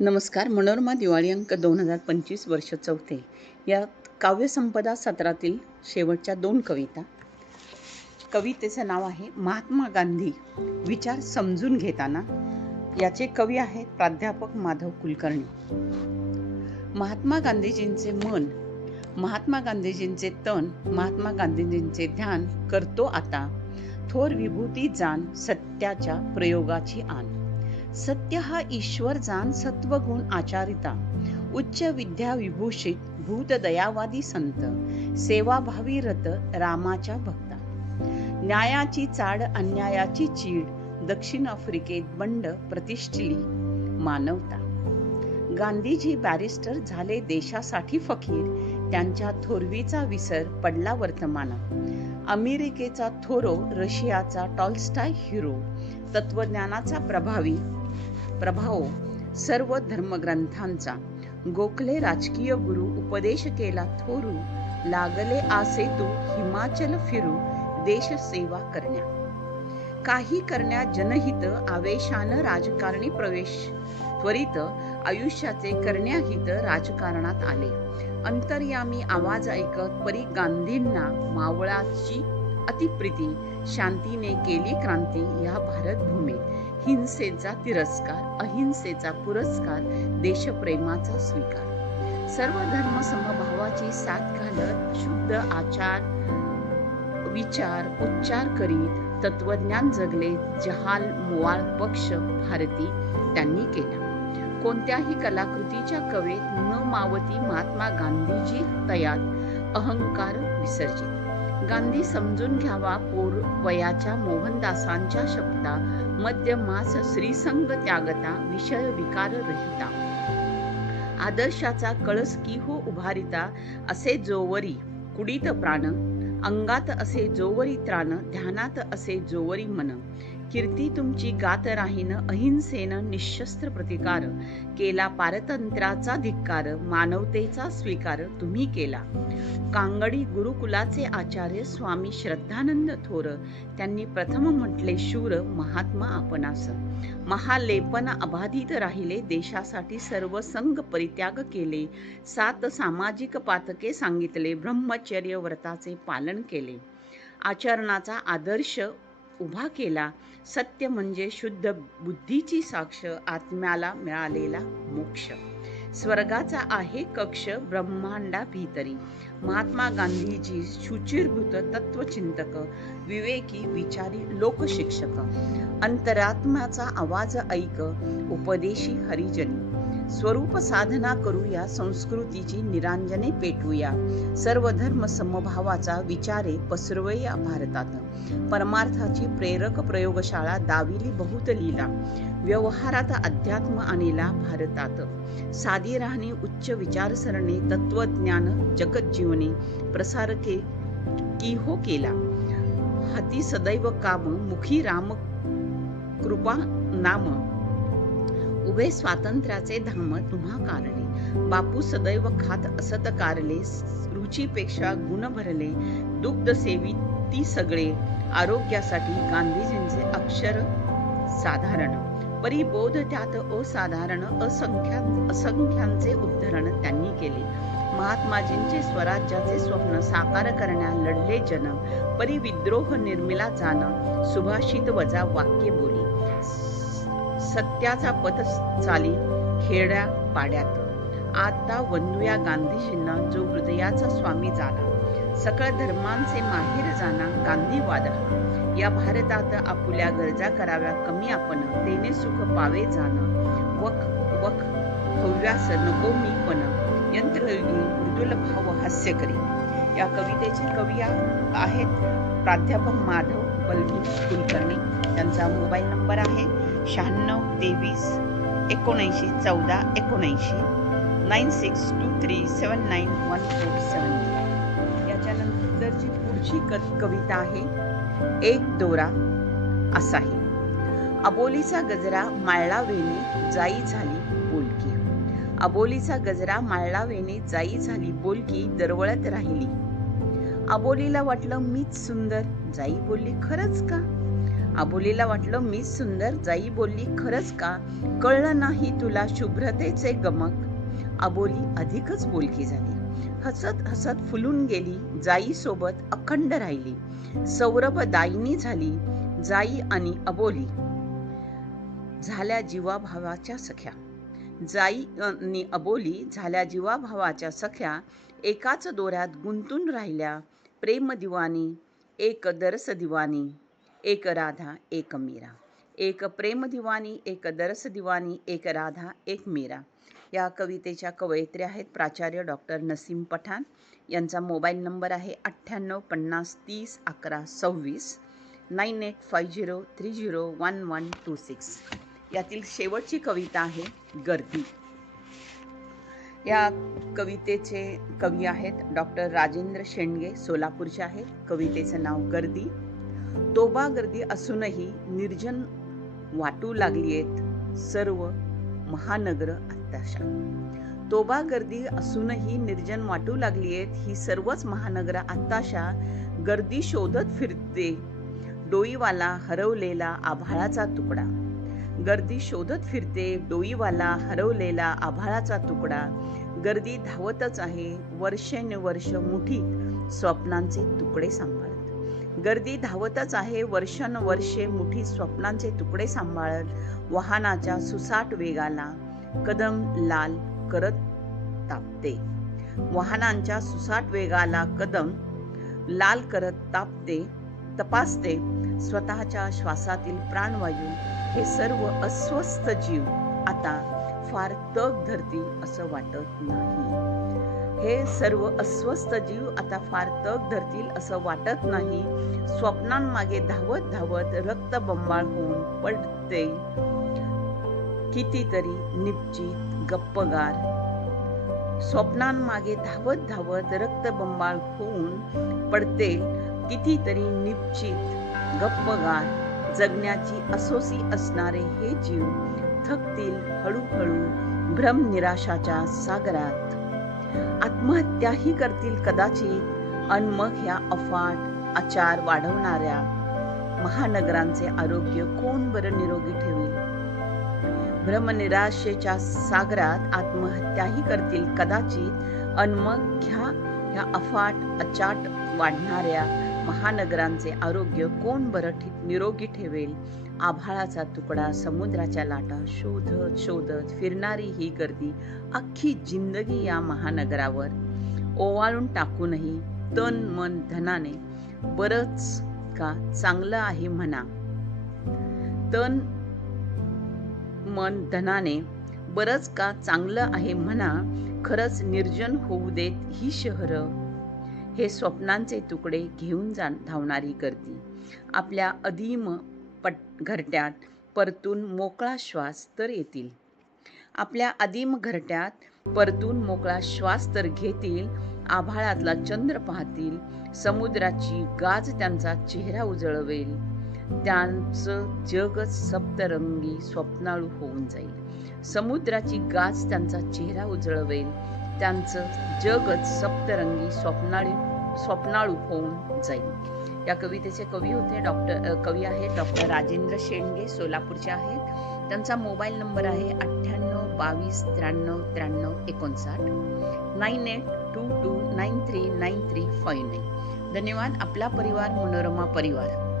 नमस्कार. मनोरमा दिवाळी अंक 2025 वर्ष चौथे यात काव्यसंपदा सत्रातील शेवटच्या 2 कविता. कवितेचं नाव आहे महात्मा गांधी विचार समजून घेताना. याचे कवी आहेत प्राध्यापक माधव कुलकर्णी. महात्मा गांधीजींचे मन, महात्मा गांधीजींचे तन, महात्मा गांधीजींचे ध्यान करतो आता. थोर विभूती जाण सत्याच्या प्रयोगाची आण. सत्य हा ईश्वर जाण सत्वगुण आचारिता. उच्च विद्या विभूषित भूत दयावादी संत. सेवाभावी रत रामाच्या भक्ता. न्यायाची चाड अन्यायाची चीड. दक्षिण आफ्रिकेत बंड प्रतिष्ठिली मानवता. गांधीजी बॅरिस्टर झाले देशासाठी फकीर. त्यांच्या थोरवीचा विसर पडला वर्तमानात. अमेरिकेचा थोरो, रशियाचा टॉल्स्टॉय हिरो. तत्वज्ञानाचा प्रभाव सर्व धर्मग्रंथांचा. गोखले राजकीय गुरु उपदेश केला थोरू. लागले आसे तू हिमाचल फिरू. देश सेवा करण्या काही करण्या जनहित. आवेशानं राजकारणी प्रवेश त्वरित. आयुष्याचे करण्याहित राजकारणात आले. अंतर्यामी आवाज ऐकत परी गांधींना मावळाची अतिप्रीती. शांतीने केली क्रांती या भारतभूमीत. हिंसेचा तिरस्कार, अहिंसेचा पुरस्कार, देशप्रेमाचा स्वीकार. सर्व धर्म समभावाची साथ घालत शुद्ध आचार विचार उच्चार करीत तत्वज्ञान जगले. जहाल मुवाळ पक्ष भारती त्यांनी केला. कोणत्याही कलाकृतीच्या कवेत न मावती महात्मा गांधीजी तयात. अहंकार विसर्जित. गांधी समजून घ्यावा पोर वयाच्या मोहनदासांच्या शब्दा. मध्य मास श्रीसंग त्यागता. विषय विकार रहिता. आदर्शाचा कळस की हो उभारिता. असे जोवरी कुडीत प्राण. अंगात असे जोवरी त्राण. ध्यानात असे जोवरी मन. कीर्ती तुमची गात राहीन. अहिंसेनं निशस्त्र प्रतिकार. केला पारतंत्र्याचा धिक्कार. मानवतेचा स्वीकार तुम्ही केला. कांगडी गुरुकुलाचे आचार्य स्वामी श्रद्धानंद थोर. त्यांनी प्रथम म्हटले शूर महात्मा आपणास. महालेपन अबाधित राहिले. देशासाठी सर्व संग परित्याग केले. 7 सामाजिक पातके सांगितले. ब्रह्मचर्य व्रताचे पालन केले. आचरणाचा आदर्श उभा केला. सत्य म्हणजे शुद्ध बुद्धीची साक्ष. आत्म्याला मिळालेला मोक्ष. स्वर्गाचा आहे कक्ष ब्रह्मांडा भीतरी. महात्मा गांधीजी शुचिर्भूत तत्वचिंतक. विवेकी विचारी लोकशिक्षक. अंतरात्म्याचा आवाज ऐक. उपदेशी हरिजनी. स्वरूप साधना करूया. संस्कृतीची निरांजने पेटवूया. सर्व धर्म समभावाचा विचारे पसरवूया भारतात. परमार्थाची प्रेरक प्रयोगशाळा दाविली बहुत लीला. व्यवहारात अध्यात्म आणला भारतात. साधी राहणी उच्च विचारसरणी. तत्वज्ञान जगज्जीवनी प्रसार की हो केला. हाती सदैव काम. मुखी राम कृपा नाम. उभे स्वातंत्र्याचे धाम तुम्हा कारले. बापू सदैव खात असत कारले. रुचीपेक्षा गुण भरले. दुग्ध सेवी ती सगळे. आरोग्यासाठी गांधीजींचे अक्षर साधारण. परिबोध त्यात असाधारण. असंख्यांचे उद्धरण त्यांनी केले. महात्माजींचे स्वराज्याचे स्वप्न साकार करण्या लढले जन. परिविद्रोह निर्मिला जाण. सुभाषित वजा वाक्य बोली. सत्याचा पथ चाली खेड्या पाड्यात. आता वंदूया गांधीजींना जो हृदयाचा स्वामी झाला. सकळ धर्मांचे माहेर जाणा गांधीवाद हा. या भारतात आपुल्या गरजा कराव्या कमी आपण. तेने सुख पावे जाण. वख वख हव्यास नको मी पण. यंत्रयुगी मृदुल भाव हास्य करी. या कवितेचे कवी आहेत प्राध्यापक माधव कुलकर्णी. त्यांचा मोबाईल नंबर आहे 96 23 79 14 79 9623791473. याच्यानंतरची पुढची कविता आहे एक दोरा असाही. अबोलीचा गजरा माळला वेणी जाई झाली बोलकी. अबोलीचा गजरा माळला वेणी जाई झाली बोलकी. दरवळत राहिली. अबोलीला वाटलं मीच सुंदर. जाई बोलली खरंच का. अबोलीला वाटलं मीच सुंदर. जाई बोलली, खरंच का? कळलं नाही तुला शुभ्रतेचे गमक? अबोली अधिकच बोलकी झाली. हसत हसत फुलून गेली. जाई सोबत अखंड राहिली. सौरभदायिनी झाली. जाई आणि अबोली झाल्या जीवाभावाच्या सख्या. जाई आणि अबोली झाल्या जीवाभावाच्या सख्या. एकाच दोऱ्यात गुंतून राहिल्या. प्रेम दिवानी एक दरस दिवानी, एक राधा एक मीरा. एक प्रेम दिवानी, एक दरस दिवानी, एक राधा एक मीरा. या कवितेच्या कवयित्री आहेत प्राचार्य डॉक्टर नसीम पठाण. यांचा मोबाईल नंबर आहे 98 50 30 11 26, 9850301126. यातील शेवटची कविता आहे गर्दी. या कवितेचे कवी आहेत डॉक्टर राजेंद्र शेंडगे, सोलापूरचे आहेत. कवितेचं नाव गर्दी. तोबा गर्दी असूनही निर्जन वाटू लागलीयेत सर्व महानगर आत्ताशा. तोबा गर्दी असूनही निर्जन वाटू लागलीयेत ही सर्वच महानगर आत्ताशा. गर्दी शोधत फिरते डोईवाला हरवलेला आभाळाचा तुकडा. गर्दी शोधत फिरते डोईवाला हरवलेला आभाळाचा तुकडा. गर्दी धावतच आहे वर्षेनुवर्ष मुठीत स्वप्नांचे तुकडे सांभाळत. गर्दी धावतच आहे वर्षानुवर्षे मुठीत स्वप्नांचे तुकडे सांभाळत. वाहनाच्या सुसाट वेगाला कदम लाल करत तापते. वाहनांच्या सुसाट वेगाला कदम लाल करत तापते. तपासते स्वतःच्या श्वासातील प्राणवायू. हे सर्व अस्वस्थ जीव आता फार तग धरतील असं वाटत नाही. हे सर्व अस्वस्थ जीव आता फार तग धरतील असं वाटत नाही. स्वप्नांमागे धावत धावत रक्तबंबाळ होऊन पडते कितीतरी निपचित गप्पगार. स्वप्नांमागे धावत धावत रक्तबंबाळ होऊन पडते कितीतरी निपचित गप्पगार. जगण्याची असोसी असणारे हे जीव थकतील हळूहळू भ्रम निराशाच्या सागरात. आत्महत्याही करतील कदाचित. अन मग ह्या अफाट आचार वाढवणाऱ्या महानगरांचे आरोग्य कोण बरं निरोगी ठेवील? भ्रमनिराशेच्या सागरात आत्महत्याही करतील कदाचित. अन मग ह्या अफाट अचाट वाढणाऱ्या महानगरांचे आरोग्य कोण बरं निरोगी ठेवेल? आभाळाचा तुकडा समुद्राच्या लाटा शोधत शोधत फिरणारी ही गर्दी अख्खी जिंदगी या महानगरावर ओवाळून टाकूनही तन मन धनाने बरंच का चांगलं आहे म्हणा. तन मन धनाने बरंच का चांगलं आहे म्हणा. खरंच निर्जन होऊ देत ही शहरं. हे स्वप्नांचे तुकडे घेऊन धावणारी गर्दी आपल्या अधीम घरट्यात परतून मोकळा श्वास तर येतील. आपल्या अधीम घरट्यात परतून मोकळा श्वास तर घेतील. आभाळातला चंद्र पाहतील. समुद्राची गाज त्यांचा चेहरा उजळवेल. त्यांचं जगच सप्तरंगी स्वप्नाळू होऊन जाईल. समुद्राची गाज त्यांचा चेहरा उजळवेल. त्यांचं जगच सप्तरंगी स्वप्नाळू होऊन जाईल. या कवितेचे कवी आहेत डॉक्टर राजेंद्र शेंडगे, सोलापूरचे आहेत. त्यांचा मोबाईल नंबर आहे 98 22 93 93 59, 9822939359. धन्यवाद. आपला परिवार मनोरमा परिवार.